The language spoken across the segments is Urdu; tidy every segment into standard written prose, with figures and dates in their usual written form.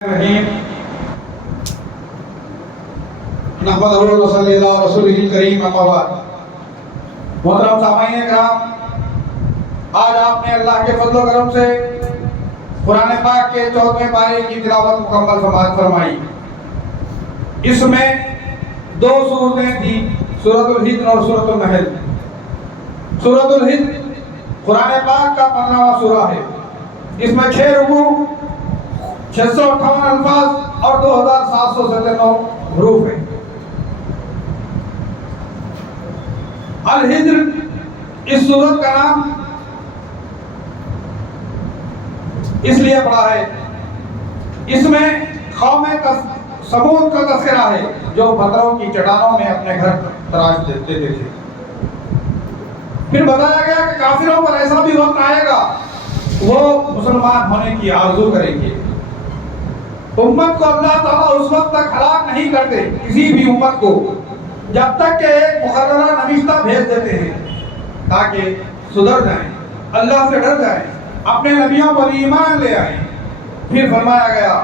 الرحیم نحمدہ و صلی اللہ علیہ رسول کریم اما بعد۔ محترم سامعین کرام، آج آپ نے اللہ کے فضل و کرم سے قرآن پاک کے 14ویں پارے کی تلاوت مکمل سماعت فرمائی۔ اس میں دو سورتیں تھیں، سورۃ الحجر اور سورۃ النحل۔ سورۃ الحجر قرآن پاک کا 15واں سورہ ہے۔ اس میں 6 رکوع، 658 الفاظ اور 2797 حروف ہیں۔ الحجر اس سورت کا نام اس لیے پڑا ہے، اس میں قوم ثمود کا تذکرہ ہے جو پتھروں کی چٹانوں میں اپنے گھر تراش دیتے تھے۔ پھر بتایا گیا کہ کافروں پر ایسا بھی وقت آئے گا وہ مسلمان ہونے کی آرزو کریں گے۔ امت کو اللہ تعالیٰ اس وقت تک ہلاک نہیں کرتے، کسی بھی امت کو، جب تک کہ ایک مقررہ نوشتہ بھیج دیتے ہیں تاکہ سدھر جائیں، اللہ سے ڈر جائیں، اپنے نبیوں پر ایمان لے آئیں۔ پھر فرمایا گیا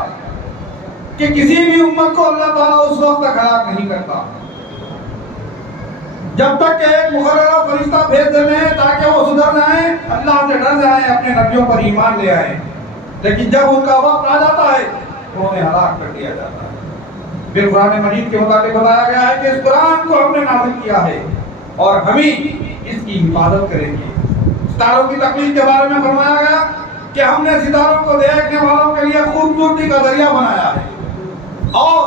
کہ کسی بھی امت کو اللہ تعالیٰ اس وقت تک ہلاک نہیں کرتا جب تک کہ ایک مقررہ فرشتہ بھیج دیتے ہیں تاکہ وہ سدھر جائیں، اللہ سے ڈر جائیں، اپنے نبیوں پر ایمان لے آئیں۔ لیکن جب ان کا وقت آ جاتا ہے تو انہیں ہلاک کر دیا جاتا ہے۔ پھر قرآن مجید کے متعلق بتایا گیا ہے کہ اس قرآن کو ہم نے نازل کیا ہے اور ہم ہی اس کی حفاظت کریں گے۔ ستاروں کی تخلیق کے بارے میں فرمایا گیا کہ ہم نے ستاروں کو دیکھنے والوں کے لیے خوبصورتی کا ذریعہ بنایا ہے اور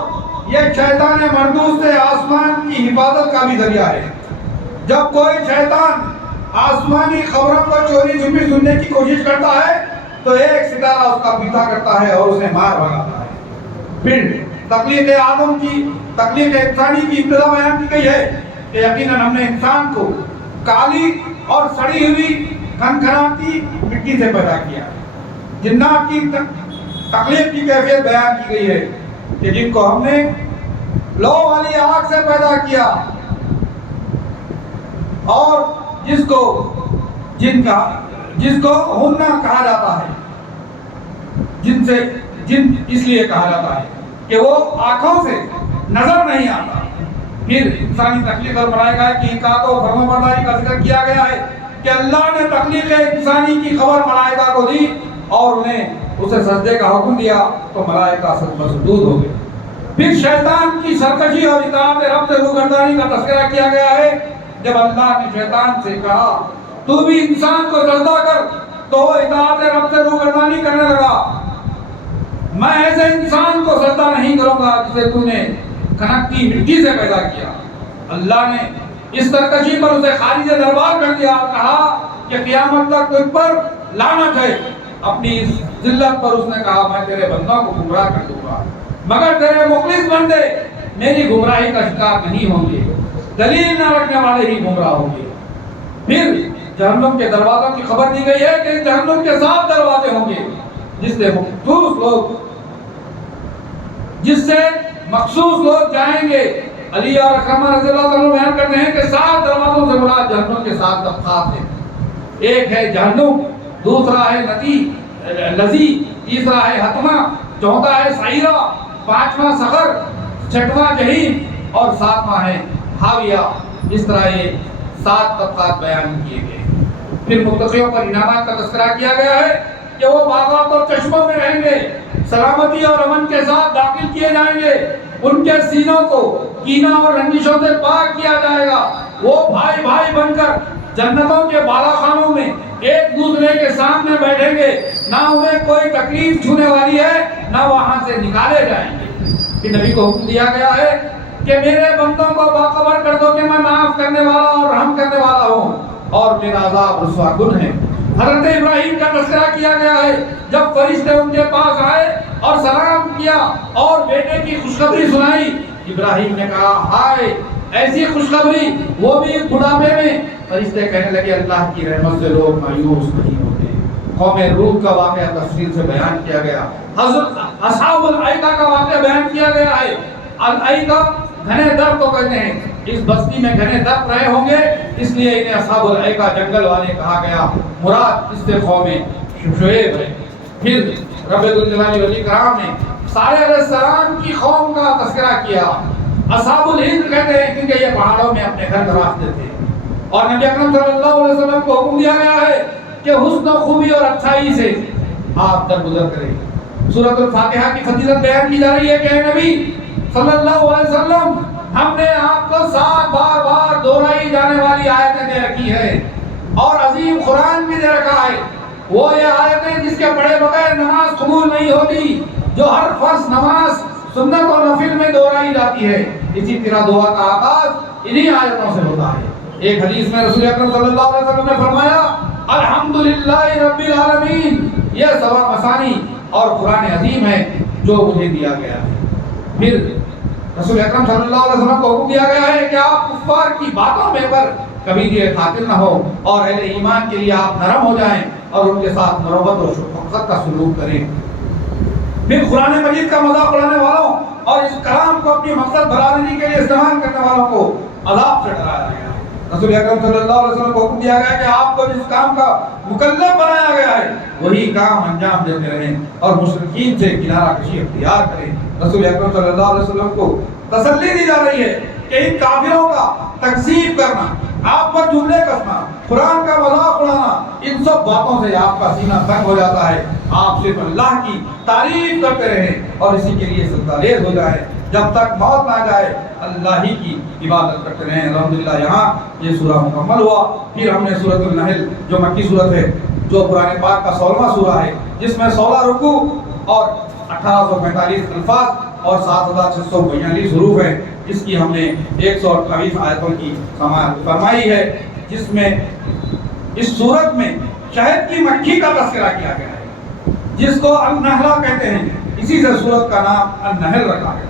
یہ شیطان مردود سے آسمان کی حفاظت کا بھی ذریعہ ہے۔ جب کوئی شیطان آسمانی خبروں کو چوری چھپی سننے کی کوشش کرتا ہے تو ایک ستارہ اس کا پیچھا کرتا ہے اور اسے مار بھگاتا ہے۔ پھر تخلیق آدم کی، تخلیق انسانی کی ابتدا بیان کی گئی ہے کہ یقیناً ہم نے انسان کو کالی اور سڑی ہوئی کھنکھناتی مٹی سے پیدا کیا۔ جنات کی تخلیق کی کیفیت بیان کی گئی ہے کہ جن کو ہم نے لو والی آگ سے پیدا کیا اور جس کو ہننا کہا جاتا ہے، جن اس لیے کہا جاتا ہے کہ وہ آنکھوں سے نظر نہیں آتا۔ پھر انسانی تخلیق اور ملائکہ کی اطاعت و فرمانبرداری کا ذکر کیا گیا ہے کہ اللہ نے تخلیق انسانی کی خبر ملائکہ کو دی اور انہیں اسے سجدے کا حکم دیا تو ملائکہ مسجود ہو گئے۔ پھر شیطان کی سرکشی اور اطاعت رب سے روگردانی کا تذکرہ کیا گیا ہے۔ جب اللہ نے شیطان سے کہا تو بھی انسان کو سجدہ کر تو وہ اطاعت رب سے روگردانی کرنے لگا۔ میں ایسے انسان کو سجدہ نہیں کروں گا جسے تو نے کھنکتی مٹی سے پیدا کیا۔ اللہ نے اس سرکشی پر اسے خارج دربار کر دیا اور کہا کہ قیامت تک تجھ پر لعنت ہے۔ اپنی اس ذلت پر اس نے کہا میں تیرے بندوں کو گمراہ کر دوں گا مگر تیرے مخلص بندے میری گمراہی کا شکار نہیں ہوں گے، دلیل نہ رکھنے والے ہی گمراہ ہوں گے۔ پھر جہنم کے دروازوں کی خبر دی گئی ہے کہ جہنم کے 7 دروازے ہوں گے جس سے مخصوص لوگ جائیں گے۔ علی اور اکرمہ رضی اللہ عنہ بیان کرتے ہیں کہ 7 دروازوں سے مراد جہنم کے 7 طبقات ہیں۔ ایک ہے جہنم، دوسرا ہے لظی، تیسرا ہے حتمہ، چوتھا ہے سعیرہ، 5واں سقر، 6واں جہنم اور 7واں ہے حاویہ۔ اس طرح یہ 7 طبقات بیان کیے گئے۔ پھر متقیوں پر انعامات کا تذکرہ کیا گیا ہے کہ وہ باغات اور چشموں میں رہیں گے، سلامتی اور امن کے ساتھ داخل کیے جائیں گے، ان کے سینوں کو کینہ اور رنجشوں سے پاک کیا جائے گا۔ وہ بھائی بھائی بن کر جنتوں کے بالا خانوں میں ایک دوسرے کے سامنے بیٹھیں گے، نہ انہیں کوئی تکلیف چھونے والی ہے نہ وہاں سے نکالے جائیں گے۔ کہ نبی کو حکم دیا گیا ہے کہ میرے بندوں کو باخبر کر دو کہ میں معاف کرنے والا اور رحم کرنے والا ہوں اور میرا عذاب رسوا کن ہے۔ حضرت ابراہیم کا تذکرہ کیا گیا ہے جب فرشتے ان کے پاس آئے اور سلام کیا اور بیٹے کی خوشخبری سنائی، ابراہیم نے کہا ہائے ایسی خوشخبری وہ بھی بڑھاپے میں۔ فرشتے کہنے لگے اللہ کی رحمت سے لوگ مایوس نہیں ہوتے۔ قوم لوط کا واقعہ تفصیل سے بیان کیا گیا۔ حضرت اصحاب الایکہ کا واقعہ بیان کیا گیا ہے۔ الایکہ گھنے در کو کہتے ہیں، اس بستی میں گھنے در رہے ہوں گے اس لیے انہیں اصحاب الایکہ جنگل والے کہا گیا۔ مراد اس سے قوم شعیب ہے۔ پھر رب الجلال والاکرام نے صالح علیہ السلام کی قوم کا تذکرہ کیا. اصحاب الہند کہتے ہیں کیونکہ یہ پہاڑوں میں اپنے گھر تراشتے تھے. اور نبی اکرم صلی اللہ علیہ وسلم کو حکم دیا گیا ہے کہ حسن و خوبی اور اچھائی سے آپ درگزر کریں. سورۃ الفاتحہ کی فضیلت بیان کی جا رہی ہے کہ اے نبی صلی اللہ علیہ وسلم ہم نے آپ کو 7 بار بار دہرائی جانے والی آیتیں دے رکھی ہے اور عظیم قرآن بھی دے رکھا ہے. وہ یہ آیتیں جس کے پڑھے بغیر نماز قبول نہیں ہوتی, جو ہر فرض نماز سنت اور نفل میں دہرائی جاتی ہے. اسی طرح دعا کا آغاز انہی آیتوں سے ہوتا ہے. ایک حدیث میں رسول اکرم صلی اللہ علیہ وسلم نے فرمایا الحمدللہ رب العالمین, یہ سوا مثانی اور قرآن عظیم ہے جو مجھے دیا گیا ہے. پھر رسول اکرم صلی اللہ علیہ وسلم کو حکم دیا گیا ہے کہ آپ کفار کی باتوں میں پر کبھی بھی خاطر نہ ہو اور اہل ایمان کے لیے آپ نرم ہو جائیں اور ان کے ساتھ مرحبت اور شفقت کا سلوک کریں. پھر قرآن مجید کا مذاق اڑانے والوں اور اس کلام کو اپنی مقصد بنانے کے لیے استعمال کرنے والوں کو عذاب سے ڈرایا گیا ہے. رسول اکرم صلی اللہ علیہ وسلم کو حکم دیا گیا کہ آپ کو جس کام کا مکلف بنایا گیا ہے وہی کام انجام دیتے رہیں اور مشرکین سے کنارہ کشی اختیار کریں. رسول اکرم صلی اللہ علیہ وسلم کو تسلی دی جا رہی ہے کہ ان کافروں کا تکذیب کرنا, آپ پر جملے کسنا, قرآن کا مذاق اڑانا, ان سب باتوں سے آپ کا سینہ تنگ ہو جاتا ہے. آپ صرف اللہ کی تعریف کرتے رہیں اور اسی کے لیے سجدہ ریز ہو جائیں. جب تک موت نہ جائے اللہ ہی کی عبادت کرتے رہیں. الحمدللہ یہاں یہ سورہ مکمل ہوا. پھر ہم نے سورۃ النحل جو مکی سورت ہے, جو قرآن پاک کا 16واں سورہ ہے, جس میں 16 رکوع اور 1845 الفاظ اور 7642 حروف ہیں, اس کی ہم نے 128 آیتوں کی سماعت فرمائی ہے, جس میں اس سورت میں شہد کی مکھی کا تذکرہ کیا گیا ہے جس کو النحلہ کہتے ہیں. اسی سے سورت کا نام النحل رکھا گیا.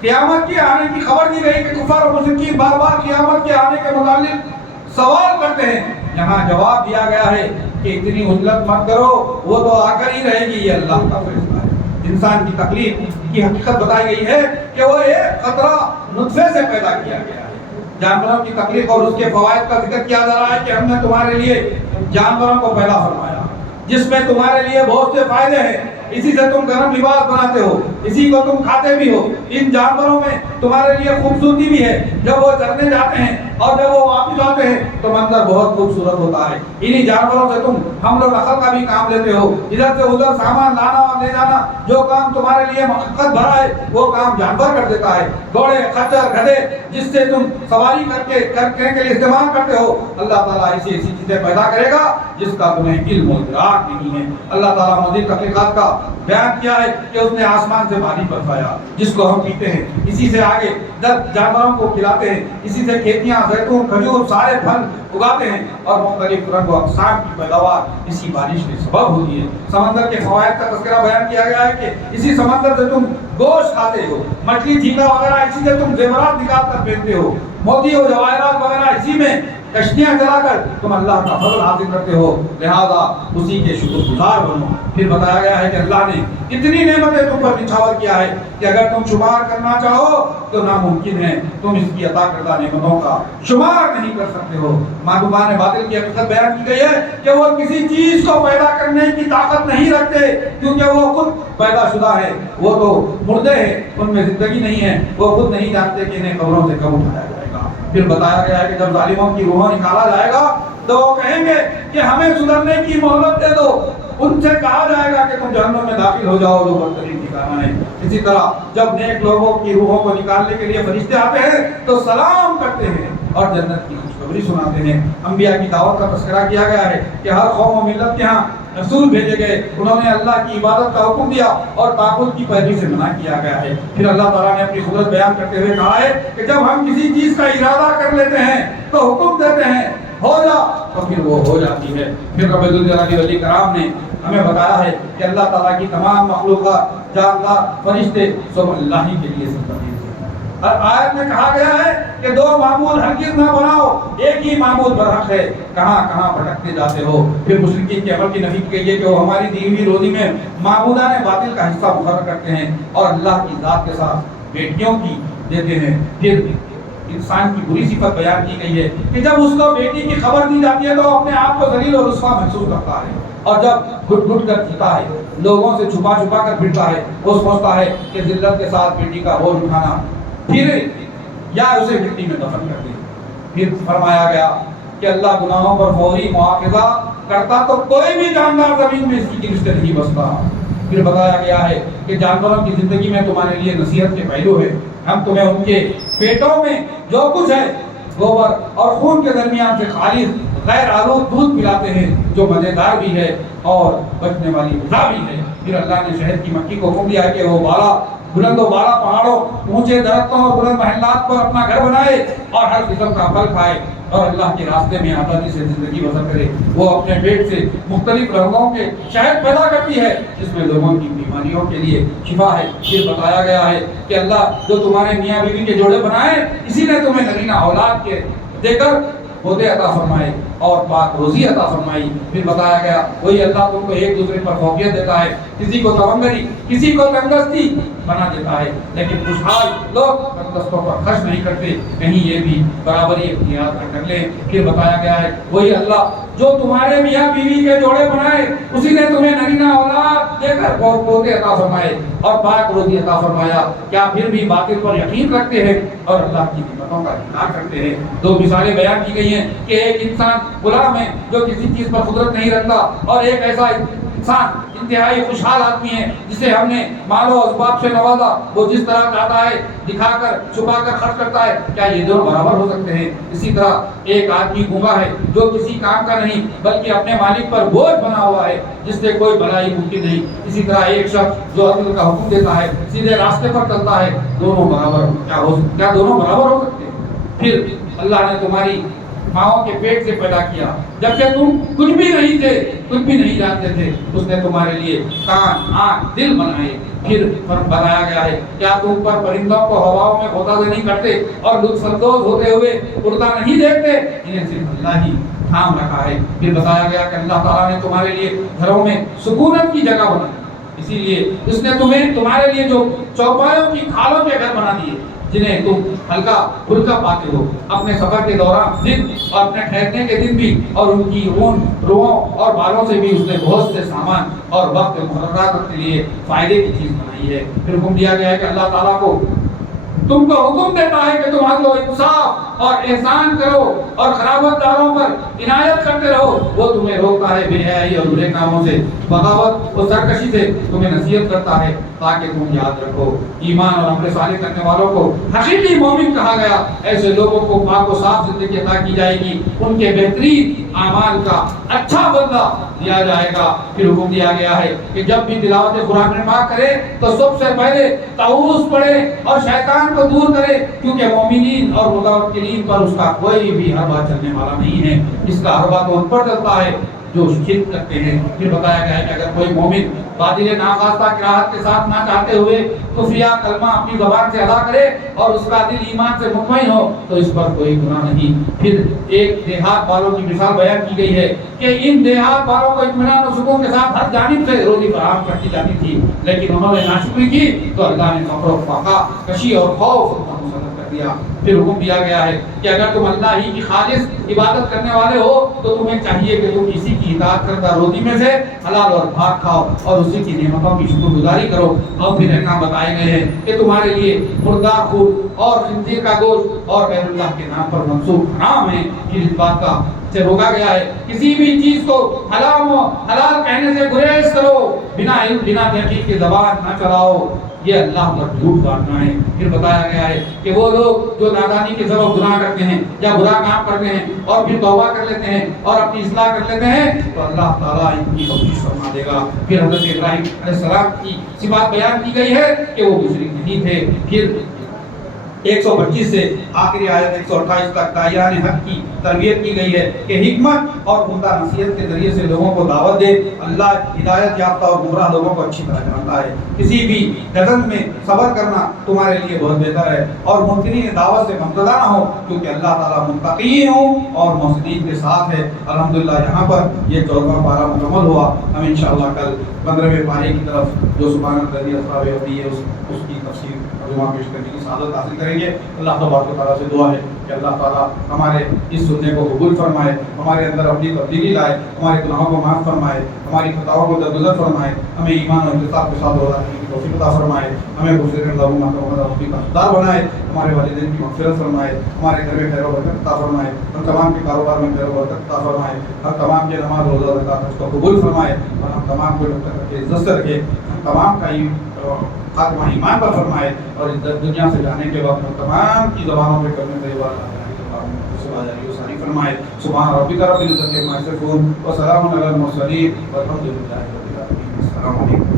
قیامت کے آنے کی خبر دی گئی کہ کفار اور مشرکین بار بار قیامت کے آنے کے متعلق سوال کرتے ہیں. یہاں جواب دیا گیا ہے کہ اتنی عجلت مت کرو, وہ تو آ کر ہی رہے گی, یہ اللہ کا فیصلہ ہے. انسان کی تخلیق کی حقیقت بتائی گئی ہے کہ وہ ایک قطرہ نطفے سے پیدا کیا گیا ہے. جانوروں کی تخلیق اور اس کے فوائد کا ذکر کیا جا رہا ہے کہ ہم نے تمہارے لیے جانوروں کو پیدا فرمایا جس میں تمہارے لیے بہت سے فائدے ہیں. اسی سے تم گرم لباس بناتے ہو, اسی کو تم کھاتے بھی ہو. ان جانوروں میں تمہارے لیے خوبصورتی بھی ہے. جب وہ چرنے جاتے ہیں اور جب وہ واپس آتے ہیں تو منظر بہت خوبصورت ہوتا ہے. انہی جانوروں سے تم حمل و نقل کا بھی کام لیتے ہو. ادھر سے ادھر سامان لانا اور لے جانا, جو کام تمہارے لیے مشقت بھرا ہے وہ کام جانور کر دیتا ہے. گھوڑے, خچر, گدھے جس سے تم سواری کرنے کے لیے استعمال کرتے ہو, اللہ تعالیٰ ایسی چیزیں پیدا کرے گا جس کا تمہیں علم و ادراک نہیں ہے. اللہ تعالیٰ مزید تخلیقات کا بیان کیا ہے کہ اس نے آسمان سے پانی برسایا جس کو ہم پیتے ہیں, اسی سے آگے جانوروں کو کھلاتے ہیں, اسی سے کھیتیاں, زیتون, کھجور سارے پھل اگاتے ہیں اور مختلف رنگ و اقسام کی پیداوار اسی بارش کے سبب ہوتی ہے. سمندر کے فوائد کا تذکرہ بیان کیا گیا ہے کہ اسی سمندر سے تم گوشت کھاتے ہو, مچھلی, جھینگا وغیرہ اسی سے تم زیورات نکال کر پہنتے ہو, موتی و جواہرات وغیرہ اسی میں کشتیاں چلا کر تم اللہ کا فضل حاصل کرتے ہو, لہذا اسی کے شکر گزار بنو. پھر بتایا گیا ہے کہ اللہ نے اتنی نعمتیں تم پر نچھاور کیا ہے کہ اگر تم شمار کرنا چاہو تو ناممکن ہے, تم اس کی عطا کردہ نعمتوں کا شمار نہیں کر سکتے ہو. معلومان باطل کی حقیقت بیان کی گئی ہے کہ وہ کسی چیز کو پیدا کرنے کی طاقت نہیں رکھتے کیونکہ وہ خود پیدا شدہ ہے, وہ تو مردے ہیں, ان میں زندگی نہیں ہے, وہ خود نہیں جانتے کہ انہیں قبروں سے کب اٹھایا جائے گا. پھر بتایا گیا ہے کہ جب ظالموں کی روحوں نکالا جائے گا تو وہ کہیں گے کہ ہمیں سدھرنے کی مہلت دے دو. ان سے کہا جائے گا کہ تم جہنم میں داخل ہو جاؤ جو بدترین ٹھکانہ ہے. اسی طرح جب نیک لوگوں کی روحوں کو نکالنے کے لیے فرشتے آتے ہیں تو سلام کرتے ہیں اور جنت کی خوشخبری سناتے ہیں. انبیاء کی دعوت کا تذکرہ کیا گیا ہے کہ ہر قوم و ملت کے ہاں رسول بھیجے گئے, انہوں نے اللہ کی عبادت کا حکم دیا اور طاغوت کی پیروی سے منع کیا گیا ہے. پھر اللہ تعالیٰ نے اپنی قدرت بیان کرتے ہوئے کہا ہے کہ جب ہم کسی چیز کا ارادہ کر لیتے ہیں تو حکم دیتے ہیں ہو جا, تو پھر وہ ہو جاتی ہے. پھر رب الجلال ولی کرام نے ہمیں بتایا ہے کہ اللہ تعالیٰ کی تمام مخلوقات, جاندار, فرشتے سب اللہ ہی کے لیے سجدہ دیتے ہیں. اور آیت میں کہا گیا ہے کہ دو معبود ہرگز نہ بناؤ, ایک ہی معبود برحق ہے, کہاں کہاں بھٹکتے جاتے ہو. پھر مشرکین کے عمل کی نفی کی گئی ہے کہ وہ ہماری دی ہوئی روزی میں معبودان باطل کا حصہ مقرر کرتے ہیں اور اللہ کی ذات کے ساتھ بیٹیوں کی دیتے ہیں. پھر انسان کی بری صفت بیان کی گئی ہے کہ جب اس کو بیٹی کی خبر دی جاتی ہے تو اپنے آپ کو ذلیل اور رسوا محسوس کرتا ہے اور جب گھٹ گھٹ کر جیتا ہے لوگوں سے چھپا چھپا کر پھرتا ہے، وہ سوچتا ہے کہ ذلت کے ساتھ بیٹی کا بوجھ اٹھانا، پھر یا اسے مٹی میں دفن کر دے۔ پھر فرمایا گیا کہ اللہ گناہوں پر فوری مواخذہ کرتا تو کوئی بھی جاندار زمین میں اس کی گرفت نہیں بستا۔ پھر بتایا گیا ہے کہ جانوروں کی زندگی میں تمہارے لیے نصیحت کے پہلو ہے، ہم تمہیں ان کے پیٹوں میں جو کچھ ہے گوبر اور خون کے درمیان سے خالص غیر آلود دودھ پلاتے ہیں جو مزیدار بھی ہے اور بچنے والی غذا بھی ہے۔ پھر اللہ نے شہد کی مکھی کو حکم دیا ہے کہ وہ بلند و بالا پہاڑوں، اونچے درختوں اور بلند محلات پر اپنا گھر بنائے اور ہر قسم کا پھل کھائے اور اللہ کے راستے میں آزادی سے زندگی بسر کرے۔ وہ اپنے پیٹ سے مختلف رنگوں کے شہد پیدا کرتی ہے جس میں لوگوں کی بیماریوں کے لیے شفا ہے۔ پھر بتایا گیا ہے کہ اللہ جو تمہارے میاں بیوی کے جوڑے بنائے اسی نے تمہیں نرینہ اولاد کے دے کر عہدے عطا فرمائے اور پاک روزی عطا فرمائی۔ پھر بتایا گیا وہی اللہ تم کو ایک دوسرے پر فوقیت دیتا ہے، کسی کو تونگری کسی کو تنگستی بنا دیتا ہے، لیکن خوشحال لوگ تنگستوں پر خرچ نہیں کرتے، کہیں یہ بھی برابری اختیار کر لیں۔ پھر بتایا گیا ہے وہی اللہ جو تمہارے میاں بیوی کے جوڑے بنائے اسی نے تمہیں نرینہ اولاد دے کر پوتے عطا فرمائے اور پاک روزی عطا فرمایا۔ کیا پھر بھی باطل پر یقین رکھتے ہیں اور اللہ کی نعمتوں کا انکار کرتے ہیں؟ دو مثالیں بیان کی گئی ہیں کہ ایک انسان غلام ہے جو کسی چیز پر قدرت نہیں رکھتا، اور ایک ایسا انسان انتہائی خوشحال آدمی ہے جسے ہم نے مال و اسباب سے نوازا، وہ جس طرح چاہتا ہے دکھا کر چھپا کر خرچ کرتا ہے۔ کیا یہ دونوں برابر ہو سکتے ہیں؟ اسی طرح ایک آدمی گونگا ہے جو کسی کام کا نہیں بلکہ اپنے مالک پر بوجھ بنا ہوا ہے جس سے کوئی بھلائی ممکن نہیں۔ اسی طرح ایک شخص جو عدل کا حکم دیتا ہے سیدھے راستے پر چلتا ہے، دونوں برابر کیا دونوں برابر ہو سکتے ہیں؟ پھر اللہ نے تمہاری ماؤں کے پیٹ سے پیدا کیا جبکہ تم کچھ بھی نہیں تھے، کچھ بھی نہیں جانتے تھے، اس نے تمہارے لیے کان آنکھ دل بنائے۔ پھر بتایا گیا ہے کیا تم پر پرندوں کو ہواؤں میں غوطہ نہیں کرتے اور لطف اندوز ہوتے ہوئے اڑتا نہیں دیکھتے؟ انہیں صرف اللہ ہی تھام رکھا ہے۔ پھر بتایا گیا کہ اللہ تعالیٰ نے تمہارے لیے گھروں میں سکونت کی جگہ بنائی، اسی لیے اس نے تمہارے لیے جو چوپایوں کی کھالوں کے گھر بنا دیے جنہیں تم ہلکا پھلکا پاتے ہو اپنے سفر کے دوران دن اور اپنے ٹھہرنے کے دن بھی، اور ان کی اون روحوں اور بالوں سے بھی اس نے بہت سے سامان اور وقت مقررات کے لیے فائدے کی چیز بنائی ہے۔ پھر حکم دیا گیا ہے کہ اللہ تعالیٰ کو تم کو حکم دیتا ہے کہ تم عدل و انصاف اور احسان کرو اور خرابت داروں پر عنایت کرتے رہو۔ وہ تمہیں روکتا ہے بے حیائی اور برے کاموں سے، بغاوت اور سرکشی سے تمہیں نصیحت کرتا ہے تاکہ تم یاد رکھو۔ ایمان اور عمل صالح کرنے والوں کو حقیقی مومن کہا گیا۔ ایسے لوگوں کو پاک و صاف زندگی عطا کی جائے گی، ان کے بہترین اعمال کا اچھا بدلہ دیا جائے گا۔ پھر حکم دیا گیا ہے کہ جب بھی تلاوت قرآن پاک کرے تو سب سے پہلے تعوذ پڑھے اور شیطان کو دور کرے، کیونکہ مومنین اور متوکلین پر اس کا کوئی بھی حربہ چلنے والا نہیں ہے۔ اس کا حربہ تو ان پر چلتا ہے جو شرک کرتے ہیں۔ پھر بتایا گیا ہے کہ اگر کوئی مومن باطل ناخواستہ قرات کے ساتھ نہ چاہتے ہوئے کفریہ کلمہ اپنی زبان سے ادا کرے اور اس کا دل ایمان سے مطمئن ہو تو اس پر کوئی گناہ نہیں۔ پھر ایک دیہات والوں کی مثال بیان کی گئی ہے کہ ان دیہات والوں کو اطمینان و سکون کے ساتھ ہر جانب سے روزی فراہم کرتی جاتی تھی، لیکن انہوں نے ناشکری کی تو اللہ نے فقر و فاقہ، کشی اور خوف مسلط کر دیا۔ پھر حکم دیا گیا ہے کہ اگر تم اللہ ہی کی خالص عبادت کرنے والے ہو تو تمہیں چاہیے کہ تم اسی کی اطاعت کردہ روزی میں سے حلال اور پاک کھاؤ اور اسی کی نعمتوں کی شکر گزاری کرو۔ اور پھر احکام بتائے گئے ہیں کہ تمہارے لیے مردار خون اور خنزیر کا گوشت اور غیر اللہ کے نام پر منسوب حرام ہے۔ پھر اس بات کا سے روکا گیا ہے کسی بھی چیز کو حلال کہنے سے گریز کرو، بنا علم بنا تحقیق کی زبان نہ چلاؤ، یہ اللہ پر جھوٹ باندھنا ہے۔ پھر بتایا گیا ہے کہ وہ لوگ جو نادانی کے سبب گناہ کرتے ہیں یا برا کام کرتے ہیں اور پھر توبہ کر لیتے ہیں اور اپنی اصلاح کر لیتے ہیں تو اللہ تعالیٰ ان کی بخشش فرما دے گا۔ پھر حضرت ابراہیم علیہ السلام کی صفات بیان کی گئی ہے کہ وہ مشرک نہیں تھے۔ پھر 125 سے آخری آیت 128 تک داعیان حق کی تربیت کی گئی ہے کہ حکمت اور عمدہ نصیحت کے ذریعے سے لوگوں کو دعوت دے۔ اللہ ہدایت یافتہ اور گمراہ لوگوں کو اچھی طرح جانتا ہے۔ کسی بھی غضب میں صبر کرنا تمہارے لیے بہت بہتر ہے اور منکرین دعوت سے مبتلا نہ ہو، کیونکہ اللہ تعالیٰ متقین اور محسنین کے ساتھ ہے۔ الحمدللہ یہاں پر یہ 14واں پارہ مکمل ہوا۔ ہم انشاءاللہ کل 15ویں پارے کی طرف جو سبحان الذی اسریٰ بعبدہ ہے اس کی تفسیر ترجمہ پیش کرنے کی سعادت حاصل کریں۔ کریں گے. اللہ تبارک و تعالیٰ سے دعا ہے کہ اللہ تعالیٰ ہمارے اس سننے کو قبول فرمائے, ہمارے اندر اپنی تبدیلی لائے, ہمارے گناہوں کو معاف فرمائے, ہماری خطاؤں کو درگزر فرمائے, ہمیں ایمان اور انتصاب کے ساتھ روزہ رکھنے کی توفیق عطا فرمائے, ہمیں گزرے ربی کا حقدار بنائے, ہمارے والدین کی مغفرت فرمائے, ہمارے گھر میں خیر و برکت عطا فرمائے, ہم تمام کے کاروبار میں خیر و برکت عطا فرمائے, ہم تمام کے نماز روزہ زکات حج کو قبول فرمائے, اور ہم تمام کو رکھ کے عزت سے رکھے, ہم تمام کا خاتمہ ایمان پر فرمائے, اور اس دنیا سے جانے کے وقت ہم تمام کی زبانوں پہ کرنے کے بعد فرمائے. سبحان ربک رب العزت عما یصفون وسلام علی المرسلین والحمد للہ رب العالمین. السلام علیکم.